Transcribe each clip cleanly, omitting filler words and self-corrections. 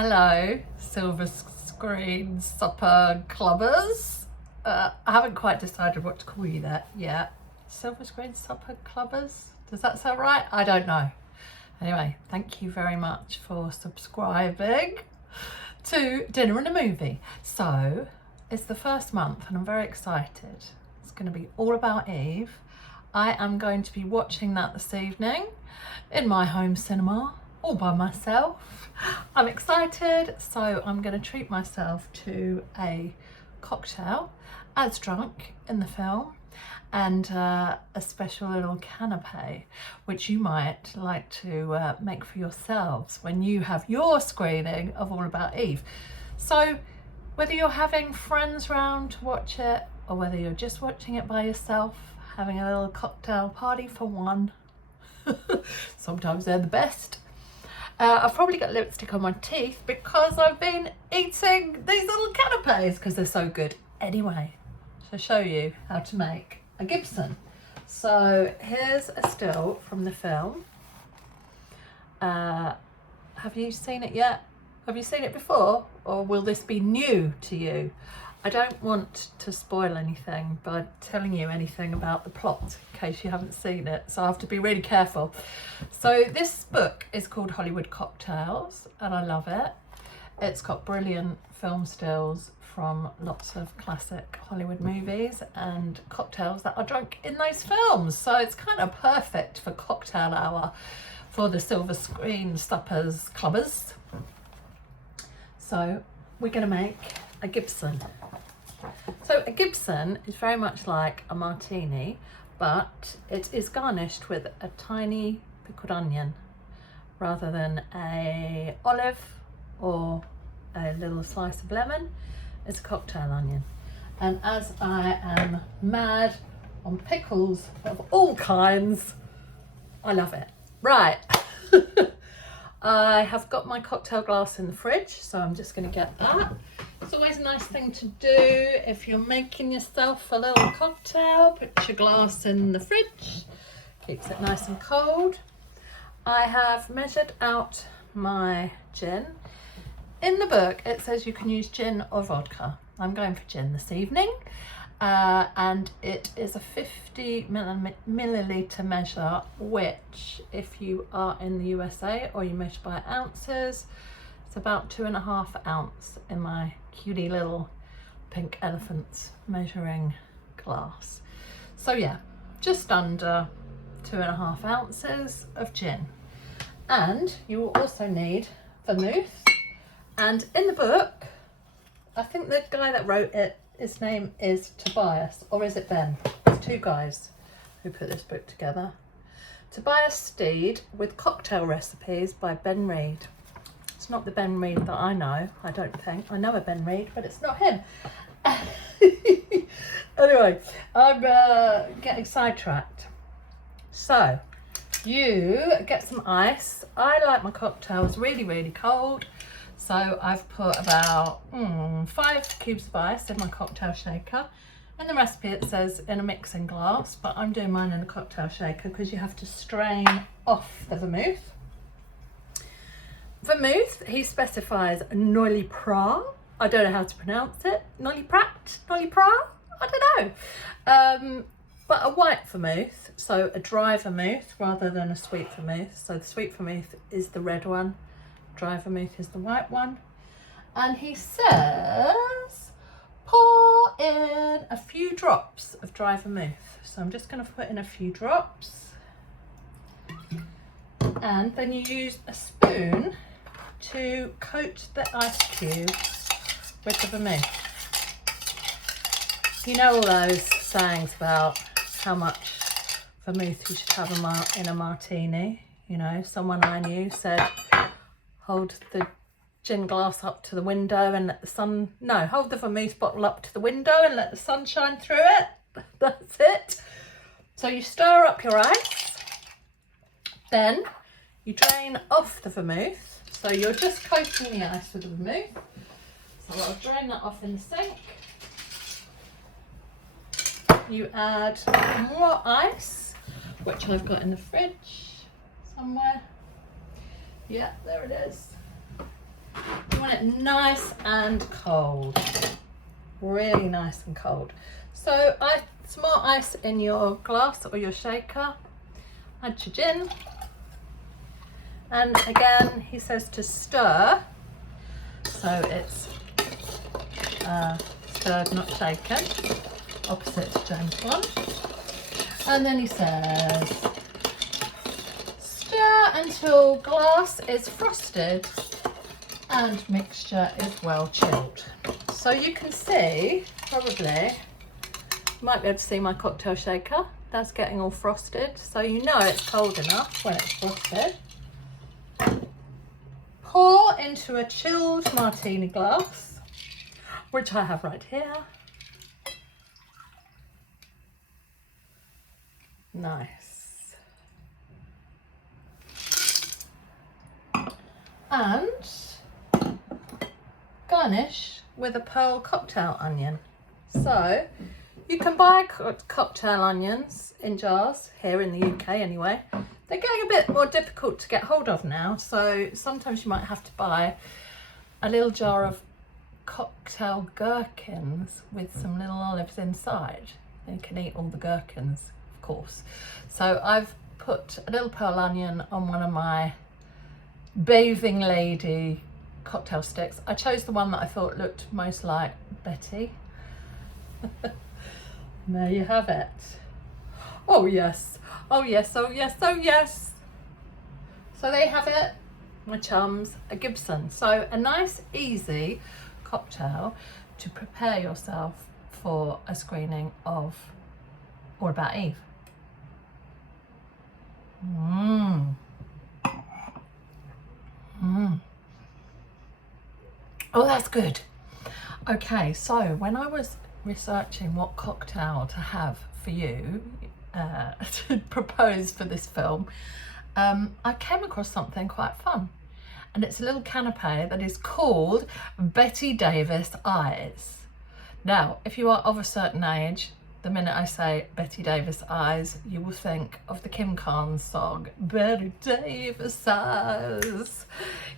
Hello, silver screen supper clubbers. I haven't quite decided what to call you that yet. Silver screen supper clubbers? Does that sound right? I don't know. Anyway, thank you very much for subscribing to Dinner and a Movie. So, it's the first month and I'm very excited. It's going to be all about Eve. I am going to be watching that this evening in my home cinema, all by myself. I'm excited, so I'm going to treat myself to a cocktail as drunk in the film and a special little canapé, which you might like to make for yourselves when you have your screening of All About Eve. So whether you're having friends round to watch it or whether you're just watching it by yourself, having a little cocktail party for one, sometimes they're the best. I've probably got lipstick on my teeth because I've been eating these little canapés because they're so good. Anyway, I'll show you how to make a Gibson. So here's a still from the film. Have you seen it yet? Have you seen it before? Or will this be new to you? I don't want to spoil anything by telling you anything about the plot in case you haven't seen it, so I have to be really careful. So this book is called Hollywood Cocktails and I love it. It's got brilliant film stills from lots of classic Hollywood movies and cocktails that are drunk in those films, so it's kind of perfect for cocktail hour for the silver screen suppers clubbers. So we're going to make a Gibson. So a Gibson is very much like a martini, but it is garnished with a tiny pickled onion rather than a olive or a little slice of lemon. It's a cocktail onion. And as I am mad on pickles of all kinds, I love it. Right. I have got my cocktail glass in the fridge, so I'm just going to get that. It's always a nice thing to do if you're making yourself a little cocktail. Put your glass in the fridge, keeps it nice and cold. I have measured out my gin. In the book it says you can use gin or vodka. I'm going for gin this evening, and it is a 50 milliliter measure, which if you are in the USA or you measure by ounces, it's about 2.5 ounces in my cutie little pink elephant measuring glass. So yeah, just under 2.5 ounces of gin. And you will also need vermouth. And in the book, I think the guy that wrote it, his name is Tobias, or is it Ben? There's two guys who put this book together. Tobias Steed with Cocktail Recipes by Ben Reed. It's not the Ben Reed that I know, I don't think. I know a Ben Reed, but it's not him. Anyway, I'm getting sidetracked. So, you get some ice. I like my cocktails really, really cold. So I've put about 5 cubes of ice in my cocktail shaker. In the recipe it says in a mixing glass, but I'm doing mine in a cocktail shaker because you have to strain off the vermouth. Vermouth, he specifies Noilly Pra. I don't know how to pronounce it. Noilly Prat? Noilly Pra? I don't know. But a white vermouth, so a dry vermouth rather than a sweet vermouth. So the sweet vermouth is the red one. Dry vermouth is the white one. And he says pour in a few drops of dry vermouth. So I'm just going to put in a few drops, and then you use a spoon to coat the ice cubes with the vermouth. You know all those sayings about how much vermouth you should have in a martini. You know, someone I knew said, hold the gin glass up to the window and let the sun, no, hold the vermouth bottle up to the window and let the sun shine through it. That's it. So you stir up your ice, then you drain off the vermouth. So you're just coating the ice with the vermouth. So I'll drain that off in the sink. You add more ice, which I've got in the fridge somewhere. Yeah, there it is. You want it nice and cold. Really nice and cold. So add some more ice in your glass or your shaker. Add your gin. And again, he says to stir. So it's stirred, not shaken. Opposite to James Bond. And then he says, stir until glass is frosted and mixture is well chilled. So you can see, probably, you might be able to see my cocktail shaker. That's getting all frosted. So you know it's cold enough when it's frosted. Pour into a chilled martini glass, which I have right here. Nice. And garnish with a pearl cocktail onion. So you can buy cocktail onions in jars here in the UK anyway. They're getting a bit more difficult to get hold of now, so sometimes you might have to buy a little jar of cocktail gherkins with some little olives inside. You can eat all the gherkins, of course. So I've put a little pearl onion on one of my bathing lady cocktail sticks. I chose the one that I thought looked most like Bette. There you have it. Oh yes, oh yes, oh yes, oh yes. So there you have it, my chums, a Gibson. So a nice easy cocktail to prepare yourself for a screening of All About Eve. Oh, that's good. Okay, so when I was researching what cocktail to have for you to propose for this film, I came across something quite fun, and it's a little canapé that is called Bette Davis Eyes. Now, if you are of a certain age, the minute I say Bette Davis Eyes, you will think of the Kim Carnes song, Bette Davis Eyes.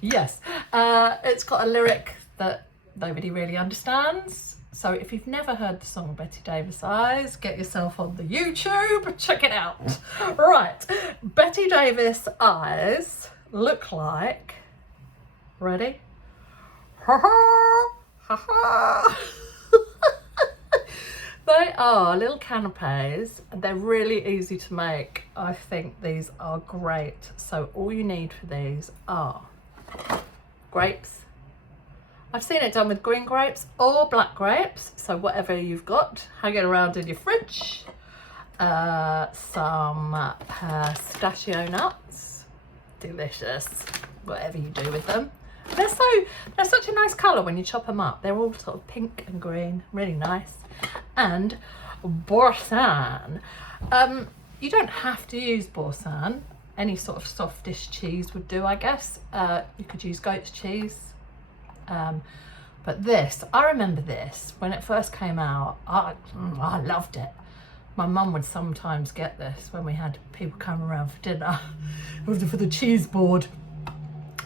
Yes, it's got a lyric that nobody really understands. So if you've never heard the song Bette Davis Eyes, get yourself on the YouTube, check it out. Right, Bette Davis Eyes look like, ready? Ha ha, ha ha. They are little canapes. They're really easy to make. I think these are great. So all you need for these are grapes. I've seen it done with green grapes or black grapes. So whatever you've got, hang it around in your fridge. Some pistachio nuts. Delicious. Whatever you do with them. They're such a nice colour when you chop them up. They're all sort of pink and green, really nice. And boursin. You don't have to use boursin. Any sort of softish cheese would do, I guess. You could use goat's cheese. But this, I remember this when it first came out. I loved it. My mum would sometimes get this when we had people come around for dinner for the cheese board.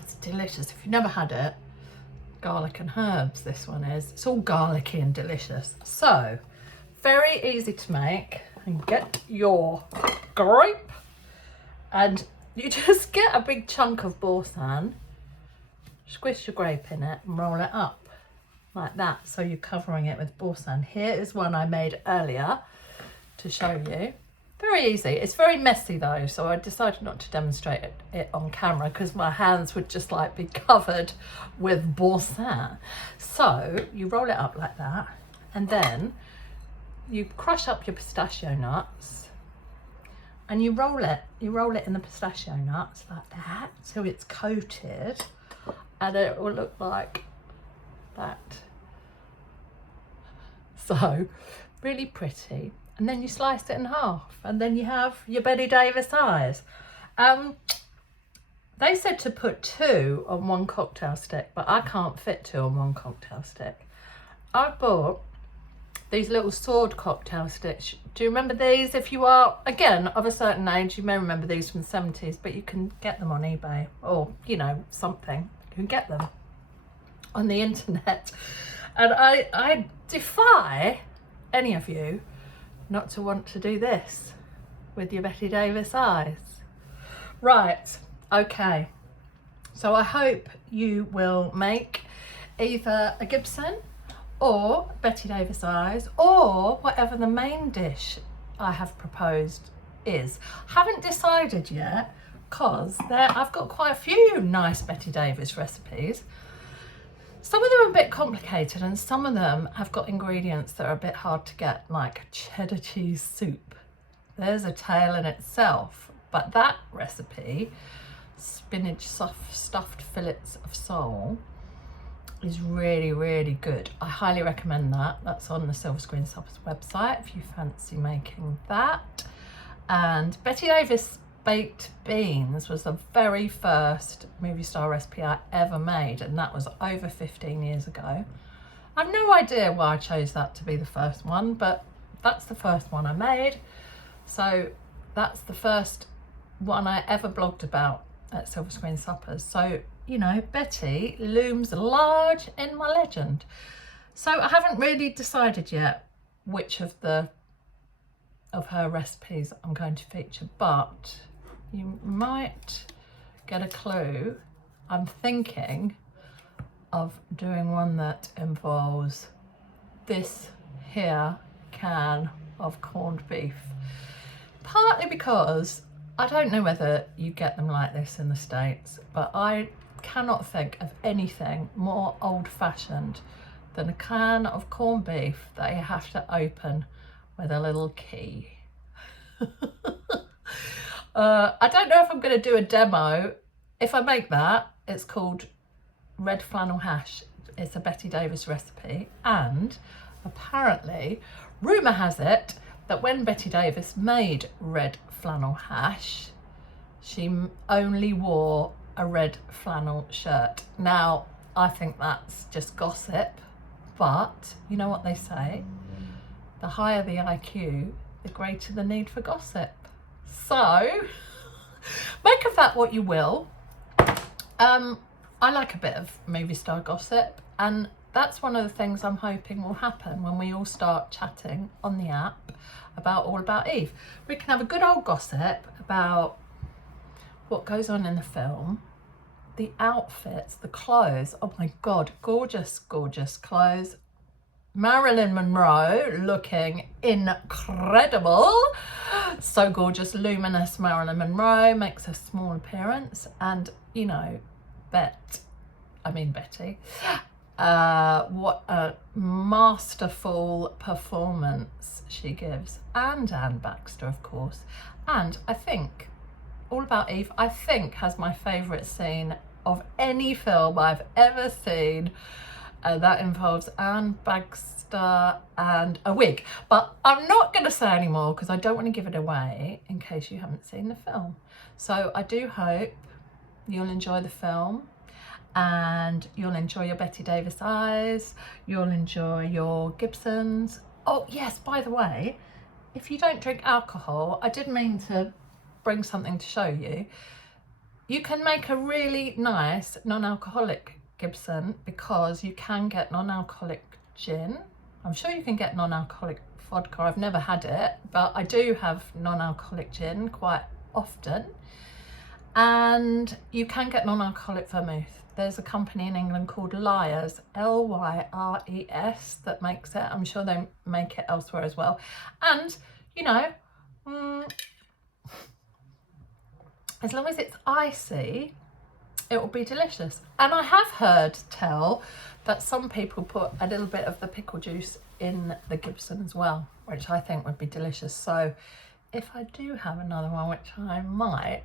It's delicious. If you've never had it, garlic and herbs, this one is. It's all garlicky and delicious. So, very easy to make. And get your grape, and you just get a big chunk of boursin, squish your grape in it and roll it up like that. So you're covering it with boursin. Here is one I made earlier to show you. Very easy. It's very messy though, so I decided not to demonstrate it on camera because my hands would just like be covered with boursin. So you roll it up like that, and then you crush up your pistachio nuts and you roll it in the pistachio nuts like that, so it's coated, and it will look like that. So really pretty. And then you slice it in half, and then you have your Bette Davis eyes. They said to put 2 on one cocktail stick, but I can't fit 2 on one cocktail stick. I bought these little sword cocktail sticks. Do you remember these? If you are, again, of a certain age, you may remember these from the 70s, but you can get them on eBay or, you know, something. You can get them. on the internet. And I defy any of you not to want to do this with your Bette Davis eyes. Right, okay. So I hope you will make either a Gibson or Bette Davis eyes, or whatever the main dish I have proposed is. Haven't decided yet, because I've got quite a few nice Bette Davis recipes. Some of them are a bit complicated, and some of them have got ingredients that are a bit hard to get, like cheddar cheese soup. There's a tale in itself, but that recipe, spinach stuffed fillets of sole, is really, really good. I highly recommend that. That's on the Silver Screen Suppers website if you fancy making that. And Bette Davis baked beans was the very first movie star recipe I ever made, and that was over 15 years ago. I've no idea why I chose that to be the first one, but that's the first one I made. So that's the first one I ever blogged about at Silver Screen Suppers. So, you know, Bette looms large in my legend. So I haven't really decided yet which of her recipes I'm going to feature, but you might get a clue. I'm thinking of doing one that involves this here can of corned beef. Partly because I don't know whether you get them like this in the States, but I cannot think of anything more old-fashioned than a can of corned beef that you have to open with a little key. I don't know if I'm going to do a demo. If I make that, it's called red flannel hash. It's a Bette Davis recipe, and apparently rumour has it that when Bette Davis made red flannel hash, she only wore a red flannel shirt. Now, I think that's just gossip, but you know what they say, the higher the IQ, the greater the need for gossip. So make of that what you will. I like a bit of movie star gossip, and that's one of the things I'm hoping will happen when we all start chatting on the app about All About Eve. We can have a good old gossip about what goes on in the film, the outfits, the clothes. Oh my God, gorgeous, gorgeous clothes. Marilyn Monroe looking incredible. So gorgeous, luminous Marilyn Monroe makes a small appearance. And, you know, Bette, what a masterful performance she gives. And Anne Baxter, of course. And I think All About Eve, I think, has my favourite scene of any film I've ever seen. That involves Anne Baxter and a wig. But I'm not going to say any more because I don't want to give it away in case you haven't seen the film. So I do hope you'll enjoy the film, and you'll enjoy your Bette Davis eyes, you'll enjoy your Gibsons. Oh yes, by the way, if you don't drink alcohol, I did mean to bring something to show you. You can make a really nice non-alcoholic Gibson because you can get non-alcoholic gin. I'm sure you can get non-alcoholic vodka. I've never had it, but I do have non-alcoholic gin quite often. And you can get non-alcoholic vermouth. There's a company in England called Lyres, Lyres, that makes it. I'm sure they make it elsewhere as well. And, you know, as long as it's icy, it will be delicious. And I have heard tell that some people put a little bit of the pickle juice in the Gibson as well, which I think would be delicious. So if I do have another one, which I might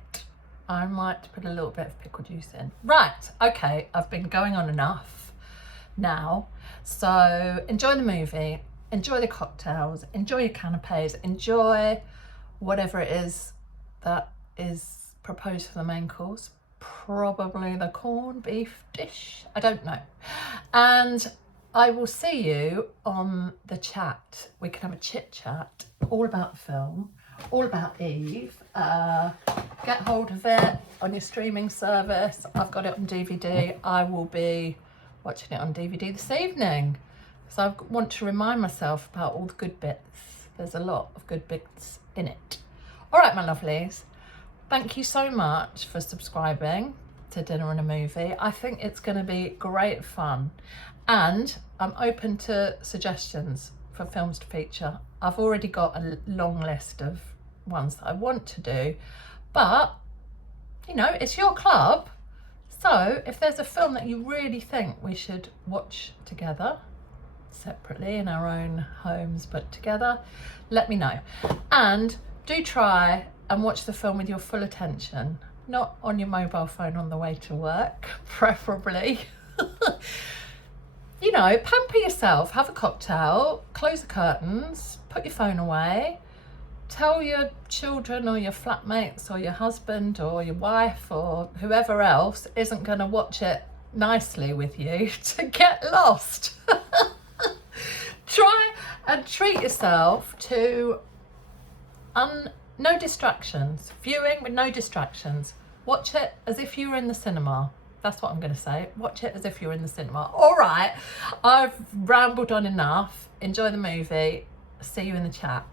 put a little bit of pickle juice in. Right, okay, I've been going on enough now. So enjoy the movie, enjoy the cocktails, enjoy your canapes, enjoy whatever it is that is proposed for the main course. Probably the corned beef dish, I don't know. And I will see you on the chat. We can have a chit chat all about film, all about Eve. Get hold of it on your streaming service. I've got it on DVD. I will be watching it on DVD this evening. So I want to remind myself about all the good bits. There's a lot of good bits in it. All right, my lovelies. Thank you so much for subscribing to Dinner and a Movie. I think it's going to be great fun. And I'm open to suggestions for films to feature. I've already got a long list of ones that I want to do. But, you know, it's your club. So if there's a film that you really think we should watch together, separately in our own homes but together, let me know. And do try and watch the film with your full attention, not on your mobile phone on the way to work, preferably. You know, pamper yourself, have a cocktail, close the curtains, put your phone away, tell your children or your flatmates or your husband or your wife or whoever else isn't going to watch it nicely with you to get lost. Try and treat yourself to no distractions, viewing with no distractions. Watch it as if you were in the cinema. That's what I'm going to say. Watch it as if you're in the cinema. All right, I've rambled on enough. Enjoy the movie. See you in the chat.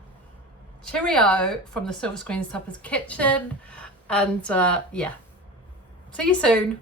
Cheerio from the Silver Screen Suppers kitchen. And yeah, see you soon.